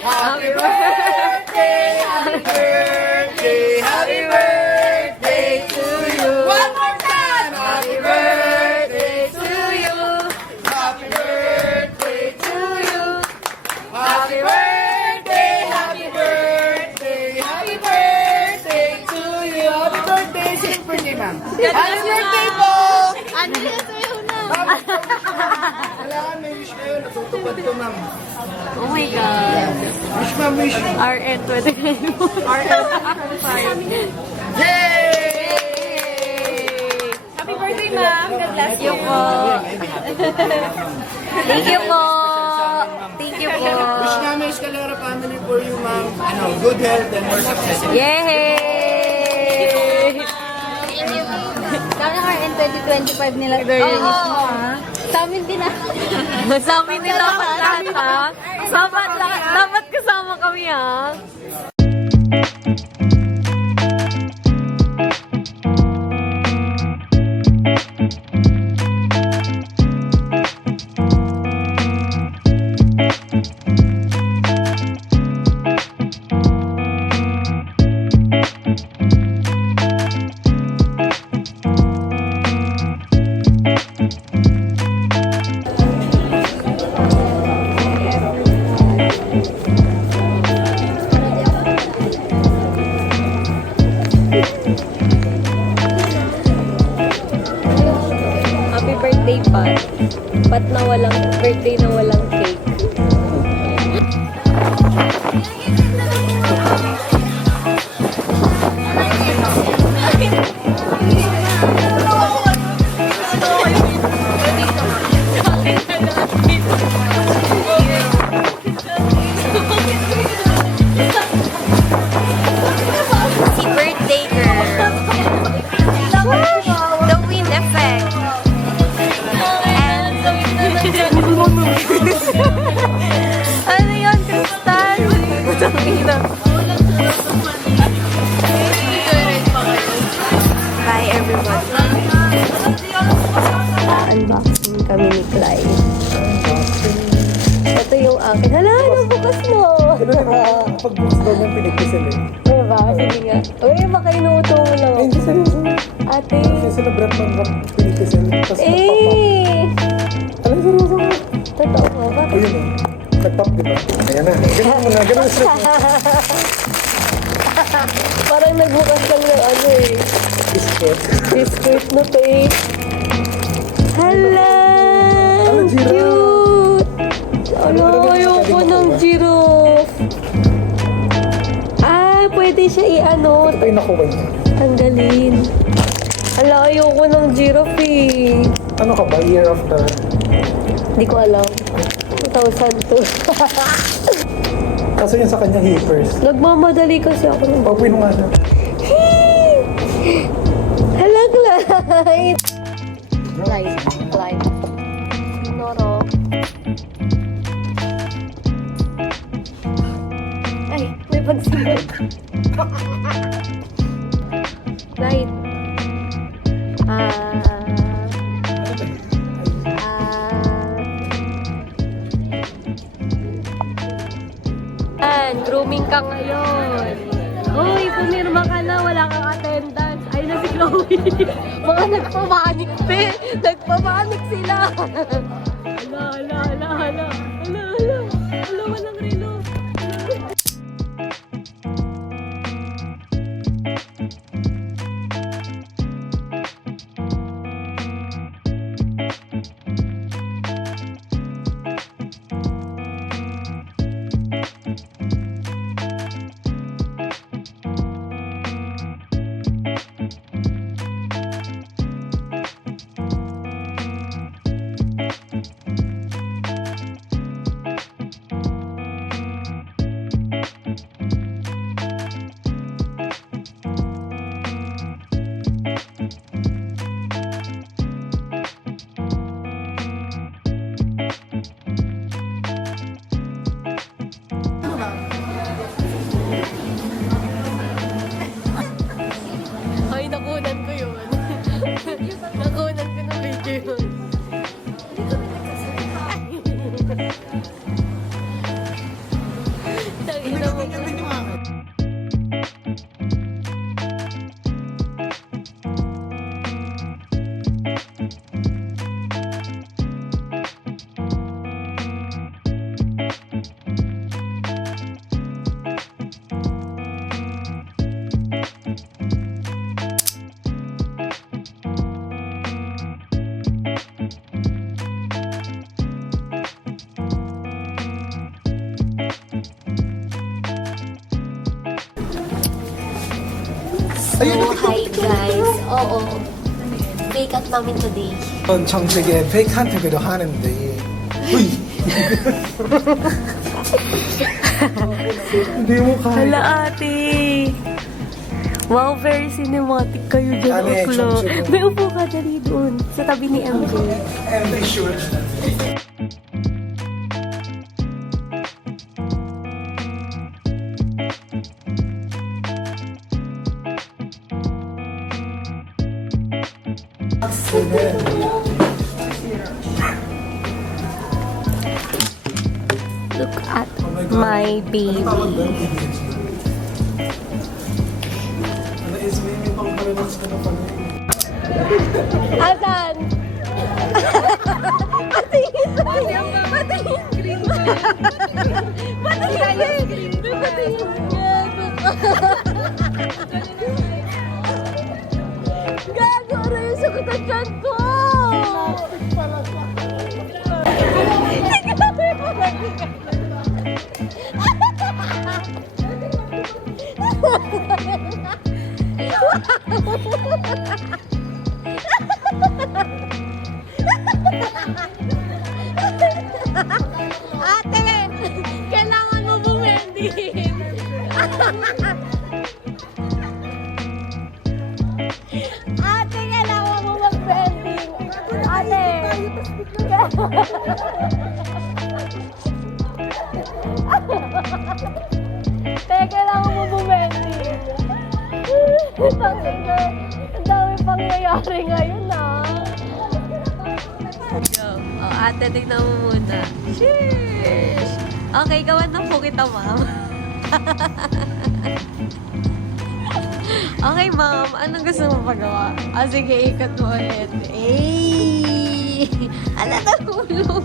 Happy birthday, happy birthday, happy birthday to you. One more time. Happy birthday to you. Happy birthday to you. Happy birthday, happy birthday, happy birthday to you. Happy birthday, Silver J, ma'am. Happy birthday po. Ano yan sa'yo na? Kailangan may wish kayo. Natutupad ko, ma'am. Oh my God. Wish, ma'am, wish. RN 25. RN 25. Yay! Happy birthday, ma'am. God bless you po. Thank you po. Thank you po. Wish namin Escalera family for you, ma'am. Good health and more success. Yay! Sana RN 2025 nila. Oo. Sa amin din ah. Sa amin din dapat lahat ha. Dapat kasama kami ha. Happy birthday, Pat. Pat na walang birthday na walang cake. Si birthday girl. The wind effect. Ano yun, Crystal? Bye, everybody. Unboxing kami ni Clyde. Ito yung akin. Hala, nabukas mo! Pag-bukas daw ng pinagkisal eh. Diba? Sige nga. Uy, baka inuuto mo lang. Ay, hindi seryoso. Ate. Sinabrat ng pinagkisal. Tapos Eh! Alam, seryoso nga. Totoo mo ba? Ayun eh. Nag-top, di ba? Ayan na. Ganun mo na. Ganun stress mo. Parang nagbukas lang ng ano eh. Biscuit. Biscuit na to eh. Hala! Ano, giraffe? Cute! Ano, ayoko ng giraffe. Ah, pwede siya i-ano. Ay, nakuha niya. Tanggalin. Hala, ayoko ng giraffe eh. Ano ka ba? Year after? Hindi ko alam. 2002. Kaso yun sa kanya hippers. Nagmamadali kasi ako ng Pagpino nga siya. Hala, Clyde! Clyde. Noro. Ay, may pagsigat. Clyde. Grooming ka ngayon. Uy, pumirma ka na, wala kang attendance. Ay na si Chloe. Mga nagpamanik, pe. Nagpamanik sila. Hala. Hala, walang relo. So, hi guys. Oo. Bake out namin today. 전 정책에 페이크 한테기도 하는데 uy hindi mo kaya Hala ate! Wow, very cinematic kayo dyan, Ate, Uklo. chum-chum. May upo ka dali doon, sa tabi ni MJ. ambitious Look at my baby. ano is may pang palamas ka na pala Asan? Patingin! Patingin! Patingin! Patingin! Patingin! Gago! Ano yung sagutan dyan ko? Ate! Kailangan mo bumending! Ate, kailangan mo mag-bending! Ate! Te, kailangan mo bumending! Ang dami pangyayari ngayon Oh, ate, tignan mo muna. Cheers! Okay, gawan na po kita, ma'am. Okay, ma'am. Anong gusto mo pagawa? Sige, ikot mo ulit. Eh! Ala, nahulog.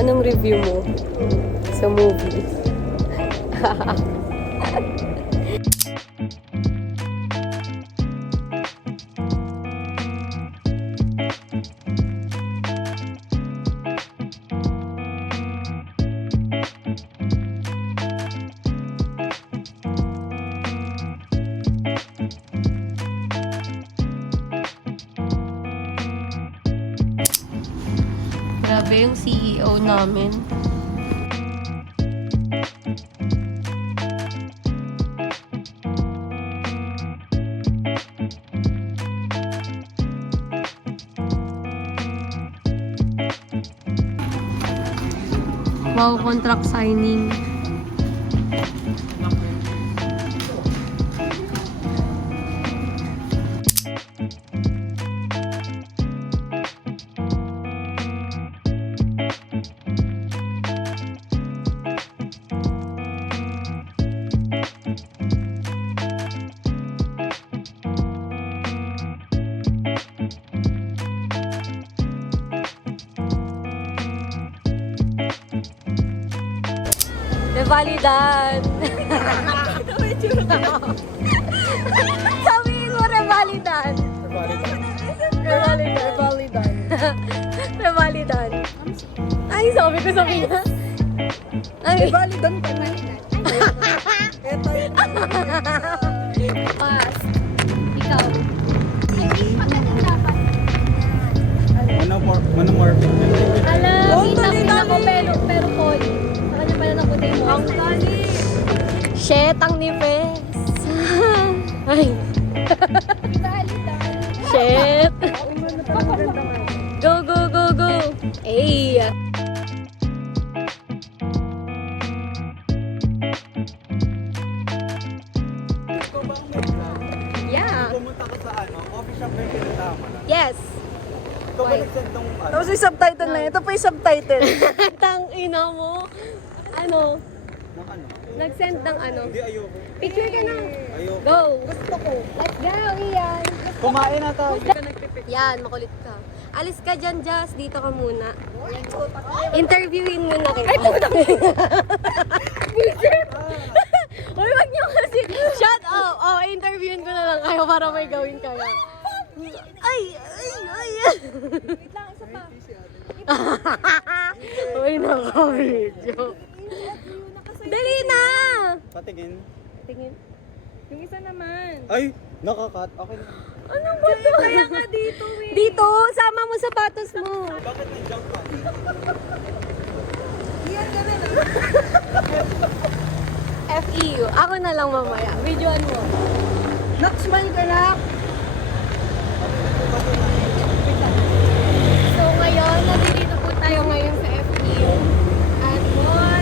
Anong review mo sa movie? Grabe yung CEO namin. Wow, contract signing. Revalidan! Sabihin mo, Revalidan! Revalidan. Revalidan. Ay, sabi ko sabihin na. Revalidan pa. Pas. Ikaw. Ano Marvin? Alam, kita ko pero Paul. Sa kanya pala napunta mo. Ang galing! Shit, ang nipes. Ay. Shit. Go, go, go, go. Ay. Yeah. Pumunta ko sa coffee shop na yung pinatama na. Yes. Ikaw ba nag-send nung Tapos yung subtitle na yun. Ito pa yung subtitle. Tang ina mo. Ano? ng ano? Nag-send ng ano? Hindi, ayoko. Picture ka na. Ayoko. Go. Gusto ko. Let's go, Ian. Kumain na tayo. Yan, makulit ka. Alis ka dyan, Jazz. Dito ka muna. Interviewin mo na kita. Ay, putang Uy, wag niyo kasi. Shut up. Oh, interviewin ko na lang kayo para may gawin kayo. Ay, ay, ay. Wait lang, isa pa. Uy, naka-video. Dali na! Patingin. Tingin. Yung isa naman. Ay, nakakat. Okay na. Ano ba to? Kaya nga dito eh. Dito, sama mo sapatos mo. Bakit may jump pa? FEU. Ako na lang mamaya. Videoan mo. Nak, smile ka na. So ngayon, nandito po tayo ngayon sa FEU. At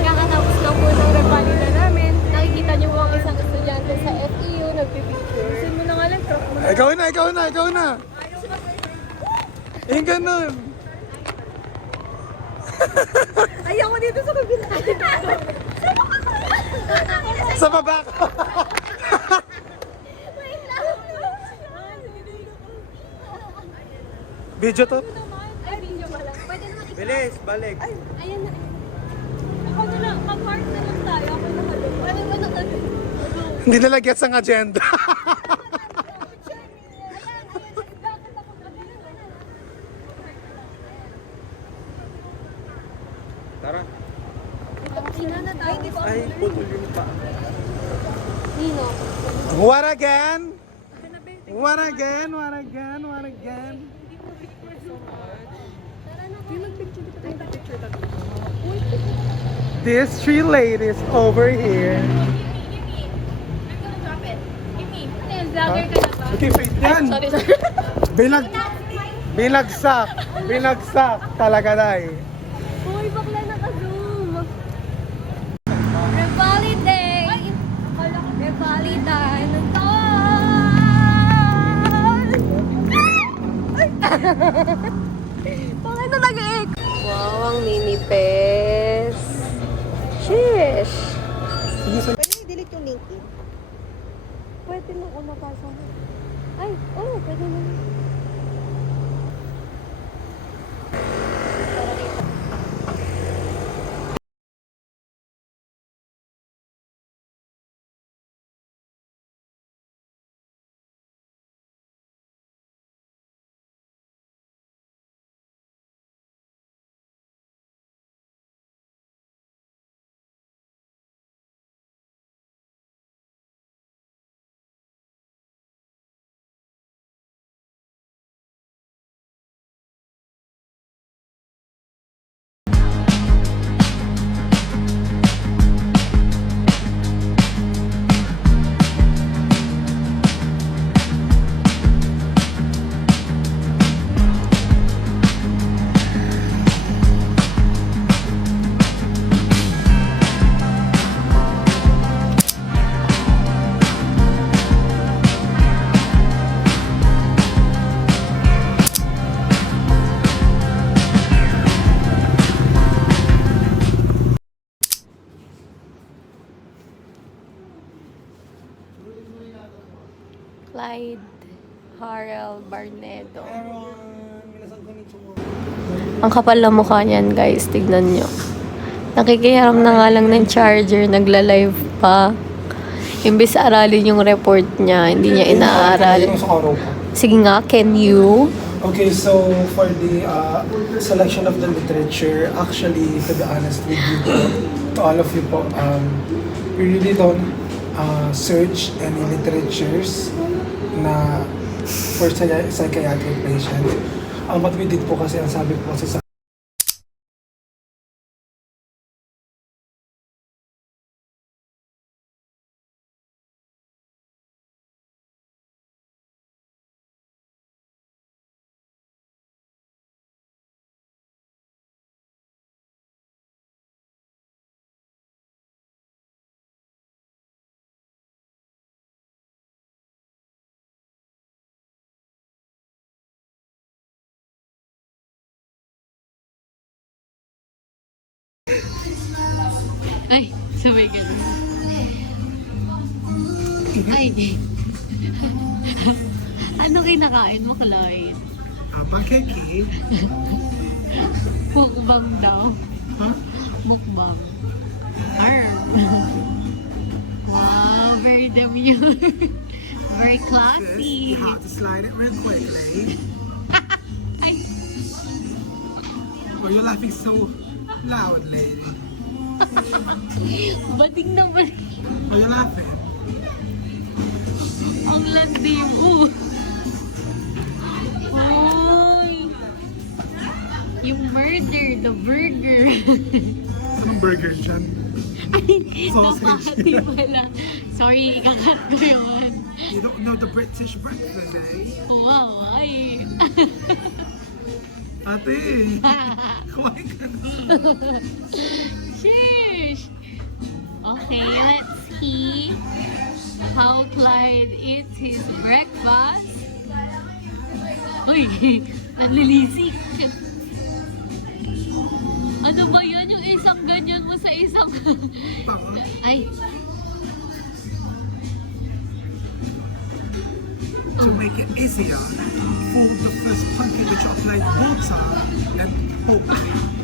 kakatapos lang po ng revalida namin. Nakikita niyo po ang isang estudyante sa FEU. Nagpipicture. Sin mo na nga lang, truck mo na. Ikaw na, ikaw na, ikaw na. Yung ganun. Ayaw ko dito sa kabila. Sa baba ka. Video to? Ay, video pala. Pwede naman ikaw. Bilis, balik. Ayan na. Ako na lang. Mag-park na lang tayo. Ako na lang. Ano ba na kami? Hindi nalagyan sa agenda. Tara. Sina na tayo. Ay, putol yung pa. Nino. What again? What again? What again? What again? These three ladies over here. Vlogger ka na ba? Okay, wait yan. Sorry, sorry. Binagsak. Binagsak talaga na eh. Uy, bakla naka-zoom. Revaliday. Revaliday. Bakit na nag-eek? Wow, ang mini-pes. Sheesh. Pwede i-delete yung LinkedIn. Pwede na ako mapasa. Ay, oh, pwede na. Clyde Harrell Barnedo. Ang kapal na mukha niyan, guys. Tignan nyo. Nakikihiram na nga lang ng charger. Nagla-live pa. Imbis aralin yung report niya, hindi niya inaaral. Sige nga, can you? Okay, so for the selection of the literature, actually, to be honest with you, to all of you po, we really don't search any literatures na for psychiatric patient. What we did po kasi, ang sabi po kasi sa Ay, sabay ganun. Ay, ano kinakain mo, Cloyd? pancake. Mukbang daw. Huh? Mukbang. Arr. Wow, very demure. Very classy. You have to slide it real quickly. Ay, Oh, you're laughing so loud, lady. bating na ba? Oh, you're laughing. Ang landi mo. Uy. Yung murder, the burger. Anong burger dyan? Ay, Sausage. napakati pala. Sorry, ikakat ko yun. You don't know the British breakfast, eh? Wow, ay. Ate, kumain ka na. Sheesh. Okay, let's see how Clyde eats his breakfast. Uy, nanlilisik. Ano ba yan? Yung isang ganyan mo sa isang... Ay, To make it easier, fold the first pancake that you applied water, then poke.